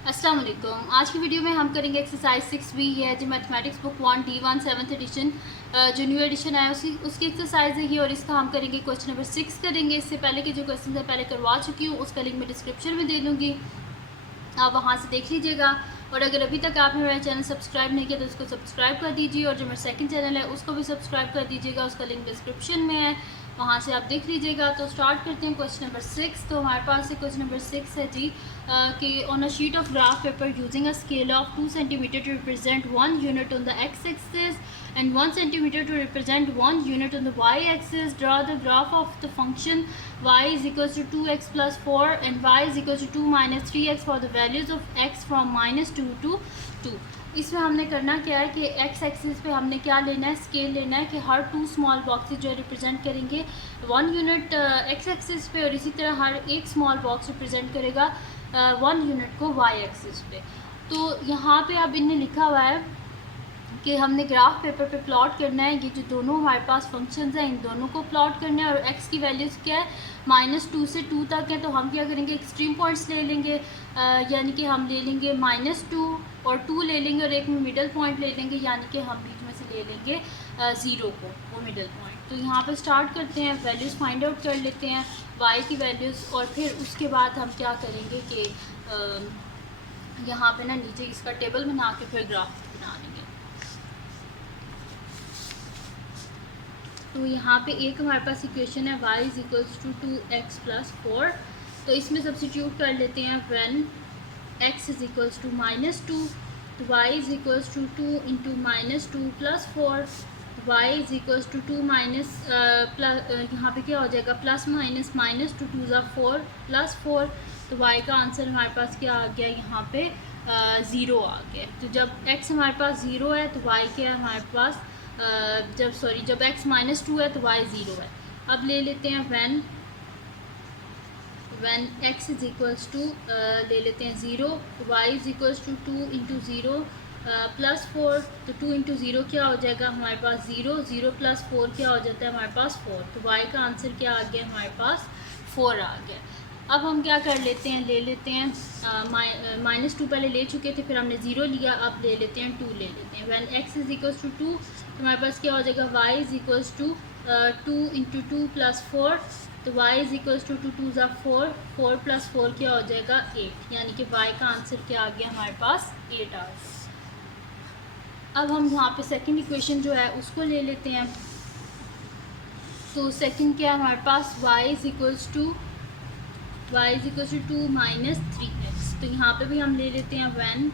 अस्सलाम वालेकुम। आज की वीडियो में हम करेंगे एक्सरसाइज 6B। ये है जी mathematics book 1 D1 7th edition, जो न्यू एडिशन है उसकी एक्सरसाइज है ये, और इसका हम करेंगे क्वेश्चन नंबर 6 करेंगे। इससे पहले के जो क्वेश्चन है पहले करवा चुकी हूँ, उसका लिंक मैं डिस्क्रिप्शन में दे दूँगी, आप वहाँ से देख लीजिएगा। और अगर अभी तक आपने मेरा चैनल सब्सक्राइब नहीं किया तो उसको सब्सक्राइब कर दीजिए, और जो मेरा सेकंड चैनल है उसको भी सब्सक्राइब कर दीजिएगा, उसका लिंक डिस्क्रिप्शन में है, वहाँ से आप देख लीजिएगा। तो स्टार्ट करते हैं क्वेश्चन नंबर 6। तो हमारे पास से क्वेश्चन नंबर 6 है जी कि on a sheet of graph paper using a scale of 2 cm to represent 1 unit on the x axis and 1 cm to represent 1 unit on the y-axis. Draw the graph of the function y is equals to 2x plus 4 and y is equals to 2 minus 3x for the values of x from -2 to 2. इसमें हमने करना क्या है कि x axis पे हमने क्या लेना है, स्केल लेना है कि हर 2 स्मॉल बॉक्सेस जो है रिप्रेजेंट करेंगे 1 यूनिट x एक्सिस पे, और इसी तरह हर एक स्मॉल बॉक्स रिप्रेजेंट करेगा 1 यूनिट को y एक्सिस पे। तो यहाँ पे अब इन्हें लिखा हुआ है कि हमने ग्राफ पेपर पे प्लॉट करना है। ये जो दोनों हमारे पास फंक्शंस हैं इन दोनों को प्लॉट करना है, और x की वैल्यूज़ क्या है -2 से 2 तक है। तो हम क्या करेंगे, एक्सट्रीम पॉइंट्स ले लेंगे, यानी कि हम ले लेंगे -2 और 2 ले लेंगे, और एक में मिडल पॉइंट ले लेंगे, यानी कि हम बीच में से ले लेंगे 0 को, वो मिडल पॉइंट। तो यहाँ पर स्टार्ट करते हैं, वैल्यूज़ फाइंड आउट कर लेते हैं y की वैल्यूज़, और फिर उसके बाद हम क्या करेंगे कि यहाँ पे ना नीचे इसका टेबल बना के फिर ग्राफ बना लेंगे। तो यहाँ पे एक हमारे पास इक्वेशन है y is equals to 2x plus 4। तो इसमें सब्स्टिट्यूट कर लेते हैं when x is equals to -2, तो y is equals to 2 into -2 plus 4, y is equals to 2 minus यहाँ पे क्या हो जाएगा प्लस माइनस -2 2 ज़ा 4 प्लस 4। तो y का आंसर हमारे पास क्या आ गया, यहाँ पे 0 आ गया। तो जब x हमारे पास 0 है तो y क्या है हमारे पास, जब x -2 है तो y 0 है। अब ले लेते हैं when x is equals to ले लेते हैं 0, y is equals to 2 into 0 plus 4। तो 2 इंटू 0 क्या हो जाएगा हमारे पास 0, 0 प्लस 4 क्या हो जाता है हमारे पास 4। तो y का आंसर क्या आ गया हमारे पास 4 आ गया। अब हम क्या कर लेते हैं, ले लेते हैं -2 पहले ले चुके थे, फिर हमने 0 लिया, अब ले लेते हैं 2 ले लेते हैं। When x is equals to 2 तो हमारे पास क्या हो जाएगा y is equals to 2 into 2 plus 4। तो y इज़ इक्वल्स टू 2 2 ज़ा 4, 4 प्लस 4 क्या हो जाएगा 8, यानी कि y का आंसर क्या आ गया हमारे पास 8 आ गया। अब हम यहाँ पे सेकंड इक्वेशन जो है उसको ले लेते हैं। तो सेकंड क्या है हमारे पास y is equals to 2 minus 3x। तो यहाँ पे भी हम ले लेते हैं when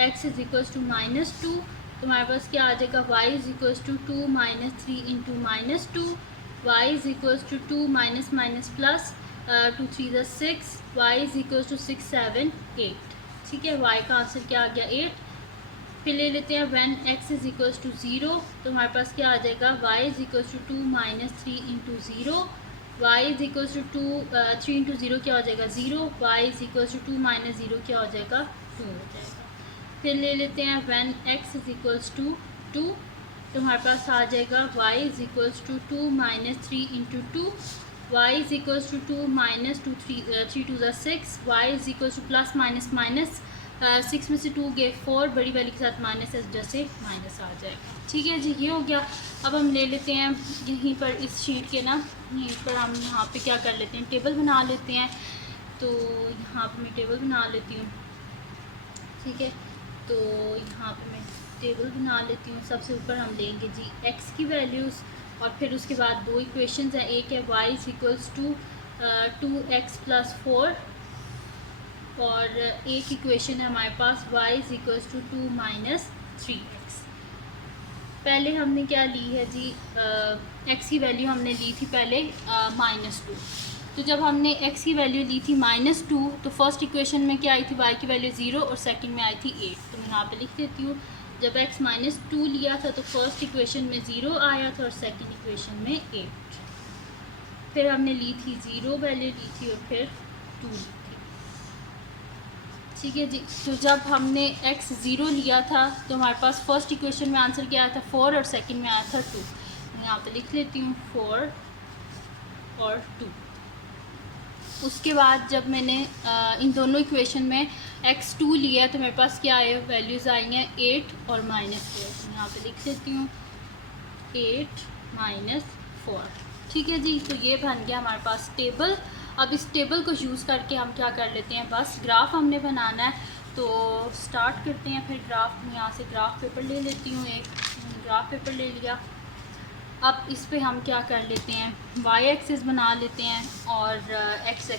x is equals to -2, तो हमारे पास क्या आ जाएगा y is equals to 2 minus 3 into -2, y is equals to 2 minus minus plus 2 3 ज़ा 6, y इज़ इक्वल्स टू 6 7 8। ठीक है, y का आंसर क्या आ गया 8। फिर ले लेते हैं when x is equals to 0, तो हमारे पास क्या आ जाएगा y is equals to 2 minus 3 into 0, y is equals to 3 into 0 क्या हो जाएगा 0, y is equals to 2 minus 0 क्या हो जाएगा 2 हो जाएगा। फिर ले लेते हैं when x is equals to 2, तो हमारे पास आ जाएगा y is equals to 2 minus 3 into 2, y is equals to 2 minus 2 3 2 ज़ा 6, y is equals to plus minus minus 6 में से 2 गए 4, बड़ी वैल्यू के साथ माइनस है, जैसे माइनस आ जाएगा। ठीक है जी, ये हो गया। अब हम ले लेते हैं यहीं पर इस शीट के ना, यहीं पर हम यहाँ पे क्या कर लेते हैं, टेबल बना लेते हैं। तो यहाँ पे मैं टेबल बना लेती हूँ। ठीक है, तो यहाँ पे मैं टेबल बना लेती हूँ। सबसे ऊपर हम लेंगे जी x की वैल्यूज़, और फिर उसके बाद दो इक्वेशंस हैं, एक है y is equals to 2x plus 4, और एक इक्वेशन है हमारे पास y is equals to 2 minus 3x। पहले हमने क्या ली है जी, x की वैल्यू हमने ली थी पहले -2। तो जब हमने x की वैल्यू ली थी -2, तो फर्स्ट इक्वेशन में क्या आई थी y की वैल्यू 0, और सेकंड में आई थी 8। तो मैं यहाँ पे लिख देती हूँ, जब x -2 लिया था तो फर्स्ट इक्वेशन में 0 आया था और सेकंड इक्वेशन में 8। फिर हमने ली थी 0 वैल्यू ली थी, और फिर 2 ली थी। ठीक है जी, तो जब हमने x 0 लिया था तो हमारे पास फर्स्ट इक्वेशन में आंसर क्या आया था 4, और सेकंड में आया था 2। मैं यहाँ पे लिख लेती हूँ 4 और 2। उसके बाद जब मैंने इन दोनों इक्वेशन में x2 लिया है तो मेरे पास क्या आए वैल्यूज़ आई हैं 8 और -4। यहाँ पे लिख लेती हूँ 8 -4। ठीक है जी, तो ये बन गया हमारे पास टेबल। अब इस टेबल को यूज़ करके हम क्या कर लेते हैं, बस ग्राफ हमने बनाना है। तो स्टार्ट करते हैं फिर ग्राफ में। यहाँ से ग्राफ पेपर ले लेती हूँ, एक ग्राफ पेपर ले लिया। अब इस पे हम क्या कर लेते हैं, वाई एक्सिस बना लेते हैं और एक्स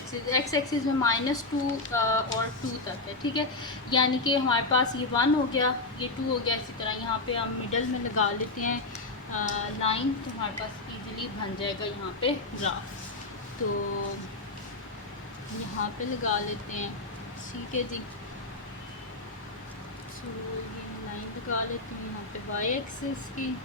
एक्सिस में -2 और 2 तक है। ठीक है, यानी कि हमारे पास ये 1 हो गया, ये 2 हो गया। इसी तरह यहाँ पे हम मिडल में लगा लेते हैं लाइन, तो हमारे पास इजीली बन जाएगा यहाँ पे ग्राफ। तो यहाँ पे लगा लेते हैं। ठीक है जी, सो ये लाइन लगा लेते हैं यहाँ पे वाई एक्सिस की।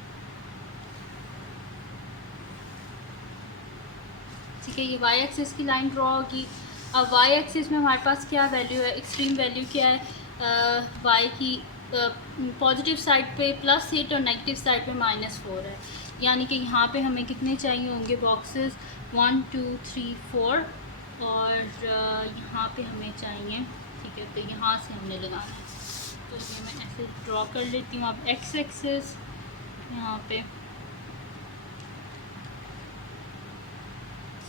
ठीक है, ये वाई एक्सिस की लाइन ड्रॉ होगी। अब वाई एक्सिस में हमारे पास क्या वैल्यू है, एक्सट्रीम वैल्यू क्या है वाई की, पॉजिटिव साइड पे +8 और नेगेटिव साइड पे -4 है। यानी कि यहाँ पे हमें कितने चाहिए होंगे बॉक्सेस, 1 2 3 4 और यहाँ पे हमें चाहिए। ठीक है, तो यहाँ से हमने लगाना है। तो ये मैं ऐसे ड्रॉ कर लेती हूँ। अब एक्स एक्सिस यहाँ पे,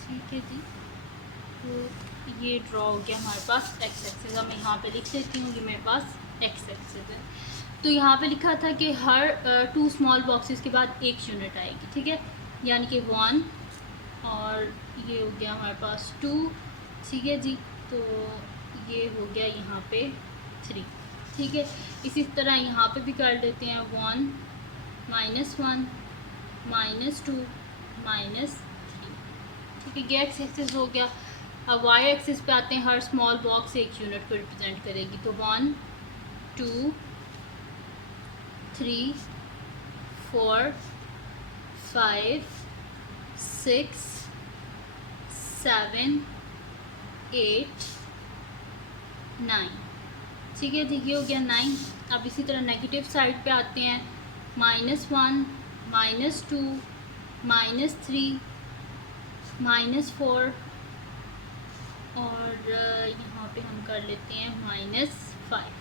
ठीक है जी, तो ये ड्रॉ हो गया हमारे पास एक्स एक्सिस। अब मैं यहाँ पे लिख देती हूँ कि मेरे पास एक्स एक्सिस है। तो यहाँ पे लिखा था कि हर 2 स्मॉल बॉक्सेस के बाद एक यूनिट आएगी। ठीक है, यानी कि 1 और ये हो गया हमारे पास 2। ठीक है जी, तो ये हो गया यहाँ पे 3। ठीक है, इसी तरह यहाँ पे भी कर लेते हैं 1 -1 -2 -3। ठीक है, ये एक्स एक्सिस हो गया। अब वाई एक्सिस पे आते हैं। हर स्मॉल बॉक्स एक यूनिट को रिप्रेजेंट करेगी। तो 1 2 3 4 5 6 7 8 9। ठीक है, ये हो गया 9। अब इसी तरह नेगेटिव साइड पे आते हैं। -1 -2 -3 -4 और यहाँ पे हम कर लेते हैं -5।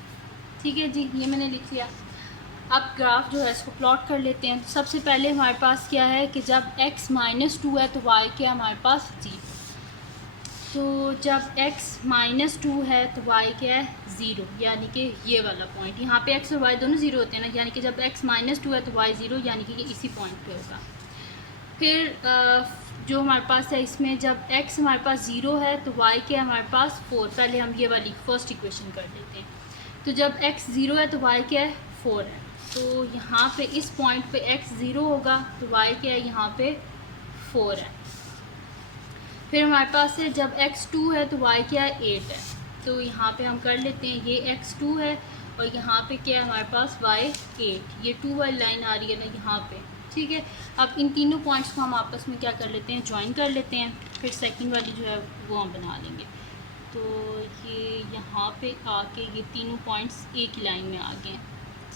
ठीक है जी, ये मैंने लिख लिया। अब ग्राफ जो है इसको प्लॉट कर लेते हैं। सबसे पहले हमारे पास क्या है कि जब x -2 है तो y क्या है हमारे पास 0। तो जब x -2 है तो y क्या है 0, यानी कि ये वाला पॉइंट। यहाँ पे x और y दोनों 0 होते हैं ना, यानी कि जब x -2 है तो y 0, यानी कि ये इसी पॉइंट पे होगा। फिर जो हमारे पास है इसमें जब x हमारे पास 0 है तो y क्या है हमारे पास 4। पहले हम ये वाली फर्स्ट इक्वेशन कर लेते हैं। तो जब x 0 है तो y क्या है 4 है। तो यहाँ पे इस पॉइंट पे x 0 होगा तो y क्या है यहाँ पे 4 है। फिर हमारे पास है जब x 2 है तो y क्या है 8 है। तो यहाँ पे हम कर लेते हैं, ये x 2 है और यहाँ पे क्या है हमारे पास y 8। ये 2 वाली लाइन आ रही है ना यहाँ पे। ठीक है, अब इन तीनों पॉइंट्स को हम आपस में क्या कर लेते हैं, ज्वाइन कर लेते हैं। फिर सेकंड वाली जो है वो हम बना लेंगे। तो ये यहाँ पे आके ये तीनों पॉइंट्स एक ही लाइन में आ गए हैं।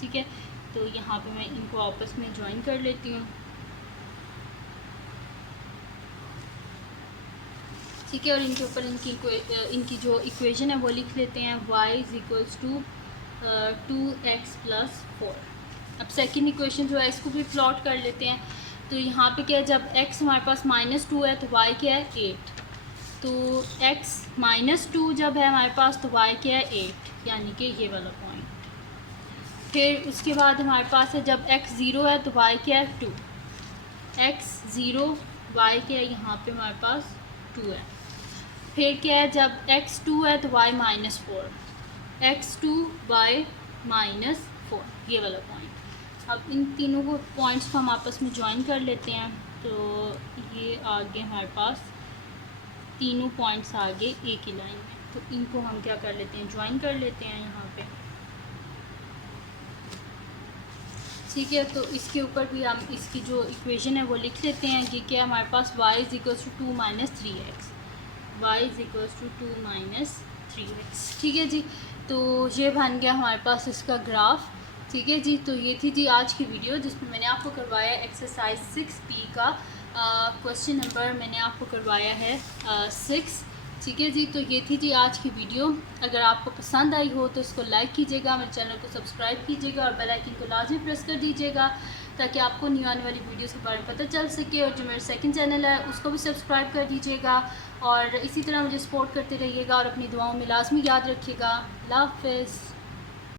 ठीक है, तो यहाँ पे मैं इनको आपस में ज्वाइन कर लेती हूँ। ठीक है, और इनके ऊपर इनकी जो इक्वेशन है वो लिख लेते हैं, y = 2x + 4। अब सेकंड इक्वेशन जो है इसको भी प्लॉट कर लेते हैं। तो यहाँ पे क्या है, जब x हमारे पास -2 है तो y क्या है 8। तो x -2 जब है हमारे पास तो y क्या है 8, यानी कि ये वाला पॉइंट। फिर उसके बाद हमारे पास है जब x 0 है तो y क्या है 2। x 0 y क्या है यहाँ पे हमारे पास 2 है। फिर क्या है, जब x 2 है तो y -4, x 2 y -4, ये वाला पॉइंट। अब इन तीनों को पॉइंट्स को हम आपस में ज्वाइन कर लेते हैं। तो ये आगे हमारे पास तीनों पॉइंट्स आगे एक ही लाइन में। तो इनको हम क्या कर लेते हैं, ज्वाइन कर लेते हैं यहाँ पे। ठीक है, तो इसके ऊपर भी हम इसकी जो इक्वेशन है वो लिख लेते हैं कि क्या हमारे पास y = 2 - 3x, y = 2 - 3x। ठीक है जी, तो ये बन गया हमारे पास इसका ग्राफ। ठीक है जी, तो ये थी जी आज की वीडियो जिसमें मैंने आपको करवाया एक्सरसाइज 6B का क्वेश्चन नंबर मैंने आपको करवाया है 6। ठीक है जी, तो ये थी जी आज की वीडियो। अगर आपको पसंद आई हो तो इसको लाइक कीजिएगा, मेरे चैनल को सब्सक्राइब कीजिएगा और बेल आइकन को लाजमी प्रेस कर दीजिएगा ताकि आपको न्यू आने वाली वीडियोस के बारे में पता चल सके। और जो मेरा सेकंड चैनल है उसको भी सब्सक्राइब कर दीजिएगा और इसी तरह मुझे सपोर्ट करते रहिएगा और अपनी दुआओं में लाजमी याद रखिएगा। अल्लाह हाफ़िज़।